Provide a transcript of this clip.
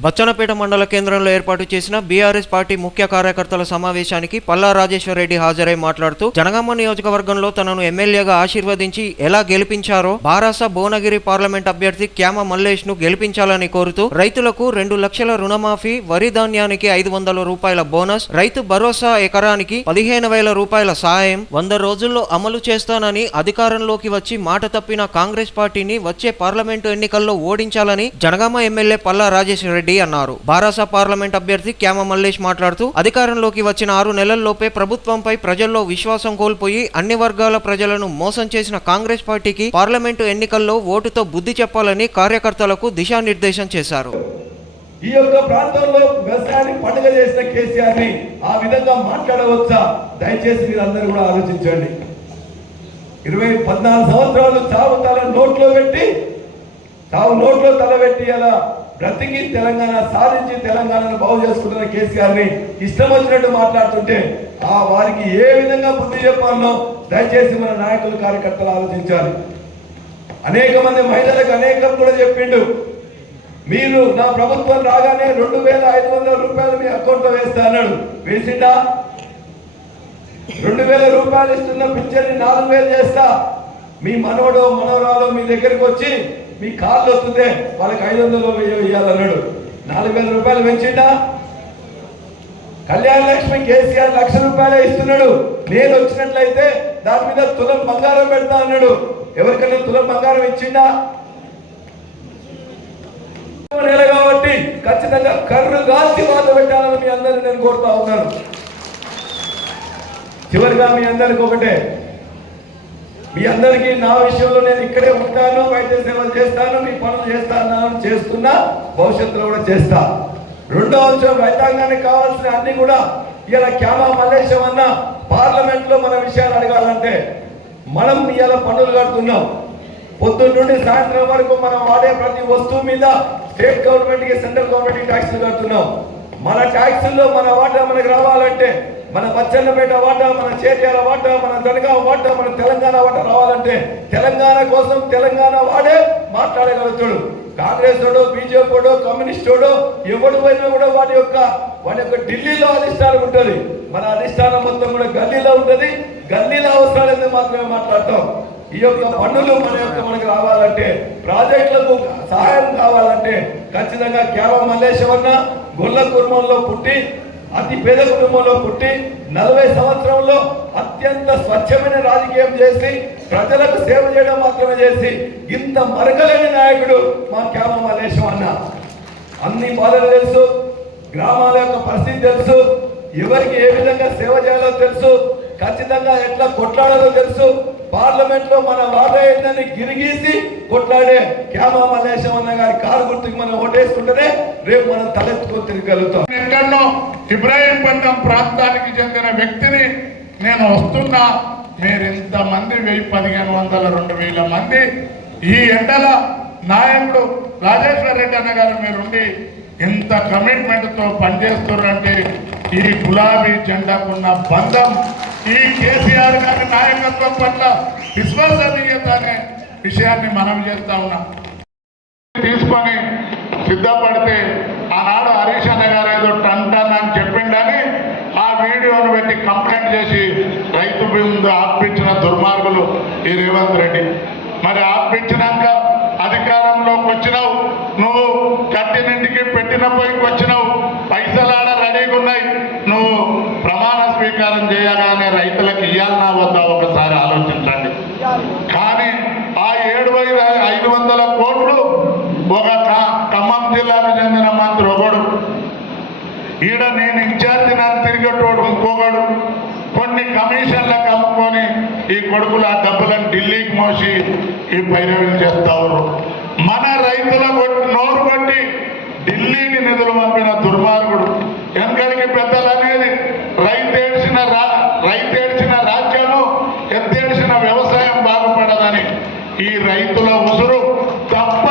బచ్చనపేట మండల కేంద్రంలో ఏర్పాటు చేసిన బీఆర్ఎస్ పార్టీ ముఖ్య కార్యకర్తల సమావేశానికి పల్లా రాజేశ్వరరెడ్డి హాజరై మాట్లాడుతూ జనగామ నియోజకవర్గంలో తనను ఎమ్మెల్యేగా ఆశీర్వదించి ఎలా గెలిపించారో బారాస భువనగిరి పార్లమెంట్ అభ్యర్థి క్యామ మల్లేష్ను గెలిపించాలని కోరుతూ రైతులకు రెండు లక్షల రుణమాఫీ వరి ధాన్యానికి ఐదు వందల రూపాయల బోనస్ రైతు భరోసా ఎకరానికి పదిహేను వేల రూపాయల సాయం వంద రోజుల్లో అమలు చేస్తానని అధికారంలోకి వచ్చి మాట తప్పిన కాంగ్రెస్ పార్టీని వచ్చే పార్లమెంటు ఎన్నికల్లో ఓడించాలని జనగామ ఎమ్మెల్యే పల్లా రాజేశ్వర రెడ్డి అన్నారు. బారాస పార్లమెంట్ అభ్యర్థి క్యామ మల్లేష్ మాట్లాడుతూ అధికారంలోకి వచ్చిన ఆరు నెలల్లోపే ప్రభుత్వంపై ప్రజల్లో విశ్వాసం కోల్పోయి అన్ని వర్గాల ప్రజలను మోసం చేసిన కాంగ్రెస్ పార్టీకి పార్లమెంటు ఎన్నికల్లో ఓటుతో బుద్ధి చెప్పాలని కార్యకర్తలకు దిశానిర్దేశం చేశారు. ఈ యొక్క ప్రాంతంలో వ్యవసాయాన్ని పండుగ చేసిన కేసీఆర్ని ఆ విధంగా మాట్లాడవచ్చా? దయచేసి మీరు అందరూ కూడా ఆలోచించండి. ఇరవై పద్నాలుగు సంవత్సరాలు చావు తల నోట్లో పెట్టి చావు నోట్లో తల పెట్టి అలా బ్రతికి తెలంగాణ సాధించి తెలంగాణను బాగు చేసుకుంటున్న కేసీఆర్ని ఇష్టం వచ్చినట్టు మాట్లాడుతుంటే ఆ వారికి ఏ విధంగా బుద్ధి చెప్పాలనో దయచేసి మన నాయకులు కార్యకర్తలు ఆలోచించాలి. అనేక మంది మహిళలకు అనేకం కూడా చెప్పిండు. మీరు నా ప్రభుత్వం రాగానే రెండు వేల ఐదు వందల రూపాయలు మీ అకౌంట్లో వేస్తా అన్నాడు. వేసిందా రెండు వేల రూపాయలు ఇస్తున్న పింఛన్ని నాలుగు వేలు చేస్తా. మీ మనవడో మనవరాలో మీ దగ్గరికి వచ్చి మీ కార్లు వస్తుందే వాళ్ళకి ఐదు వందలు వెయ్యి వేయాలన్నాడు నాలుగు వేల రూపాయలు పెంచిండా? కళ్యాణ లక్ష్మి కేసీఆర్ లక్ష రూపాయలే ఇస్తున్నాడు. నేను వచ్చినట్లయితే దాని మీద తులం బంగారం పెడతా అన్నాడు. ఎవరికైనా తులం బంగారం ఇచ్చిండా? నెల కాబట్టి ఖచ్చితంగా కర్రు గాల్చి వాత పెట్టాలని మీ అందరిని నేను కోరుతా ఉన్నాను. చివరిగా మీ అందరికి ఒకటే మీ అందరికీ నా విషయంలో నేను ఇక్కడే ఉంటాను వైద్య సేవలు చేస్తాను మీ పనులు చేస్తాను చేస్తున్నా భవిష్యత్తులో కూడా చేస్తా. రెండో అంశం రైతాంగానికి కావాల్సిన అన్ని కూడా ఇలా క్యామా మల్లేశం అన్న పార్లమెంట్లో మన విషయాలు అడగాలంటే మనం ఇవాళ పనులు కడుతున్నాం. పొద్దున్న నుండి సాయంత్రం వరకు మనం వాడే ప్రతి వస్తువు మీద స్టేట్ గవర్నమెంట్కి సెంట్రల్ గవర్నమెంట్కి ట్యాక్సులు కడుతున్నాం. మన ట్యాక్సుల్లో మన వాటా మనకు రావాలంటే మన బచ్చన్నపేట వాటా మన చేర్యాల వాటా మన జనగాం వాటా మన తెలంగాణ వాటా రావాలంటే తెలంగాణ కోసం తెలంగాణ వాడే మాట్లాడగలుగుతాడు. కాంగ్రెస్ వాడో బీజేపీడో కమ్యూనిస్టోడో కమ్యూనిస్ట్ ఎవడు పోయినా కూడా వాడి యొక్క వాడి యొక్క ఢిల్లీలో అధిష్టానం ఉంటుంది. మన అధిష్టానం మొత్తం కూడా గల్లీలో ఉంటుంది. గల్లీలో అవసరాలు మాత్రమే మాట్లాడతాం. ఈ యొక్క పన్నులు మన యొక్క మనకు రావాలంటే ప్రాజెక్టులకు సహాయం కావాలంటే ఖచ్చితంగా కేవలం మల్లేశ్వరన్న గొల్ల కుర్మంలో పుట్టి అతి పేద కుటుంబంలో పుట్టి నలభై సంవత్సరంలో అత్యంత స్వచ్ఛమైన రాజకీయం చేసి ప్రజలకు సేవ చేయడం మాత్రమే చేసి ఇంత మరకలేని నాయకుడు మా క్యామ మల్లేశం అన్న. అన్ని బాధలు తెలుసు గ్రామాల యొక్క పరిస్థితి తెలుసు ఎవరికి ఏ విధంగా సేవ చేయాలో తెలుసు ఖచ్చితంగా ఎట్లా కొట్లాడాలో తెలుసు పార్లమెంట్లో మన వాతావరణాన్ని గిరిగీసి కొట్లాడే క్యామా మల్లేశం అన్న గారి కారు గుర్తుకి మనం ఓటేసుకుంటేనే రేపు మనం తలెత్తుకొని తిరగలుగుతాం. ఎక్కడో ఇబ్రాహీంపట్నం ప్రాంతానికి చెందిన వ్యక్తిని నేను వస్తున్నా. మీరు ఇంతమంది వెయ్యి పదిహేను వందల రెండు వేల మంది. ఈ ఎండల నాయకుడు రాజేశ్వర రెడ్డి అన్న గారు మీరుండి ఇంత కమిట్మెంట్తో పనిచేస్తున్నారంటే ఈ గులాబీ జెండాకున్న బంధం ఈ కేసీఆర్ గారి నాయకత్వం పట్ల విశ్వసనీయత అనే విషయాన్ని మనం చేస్తా ఉన్నాం. తీసుకొని సిద్ధపడితే ఆనాడు హరీష్ అన్న గారు ఏదో టన్ టన్ అని చెప్పిండని ఆ వీడియోను పెట్టి కంప్లైంట్ చేసి రైతు ముందు ఆపించిన దుర్మార్గులు ఈ రేవంత్ రెడ్డి. మరి ఆపించినాక అధికారంలోకి వచ్చినావు నువ్వు కట్టినింటికి పెట్టిన పోయికి వచ్చినావు పైసలాడ రెడీగా ఉన్నాయి నువ్వు పరిష్కారం చేయగానే రైతులకు ఇయ్యాలన్నా వద్దా ఒకసారి ఆలోచించండి. కానీ ఆ ఏడు వేల ఐదు వందల కోట్లు ఒక ఖమ్మం జిల్లాకు చెందిన మంత్రి ఒకడు. ఈడ నేను ఇన్ఛార్జి నన్ను తిరిగేటోడు ఇంకొకడు. కొన్ని కమిషన్లకు అమ్ముకొని ఈ కొడుకులు ఆ డబ్బులను ఢిల్లీకి మోసి ఈ పైరవీలు చేస్తారు మన రైతుల కొట్టి నోరు కొట్టి ఢిల్లీకి నిధులు పంపిన దుర్మార్గుడు. వెనకడికి పెద్దల రైతేడ్చిన రాజ్యము ఎత్తేడ్చిన వ్యవసాయం బాగుపడదని ఈ రైతుల ఉసురు తప్ప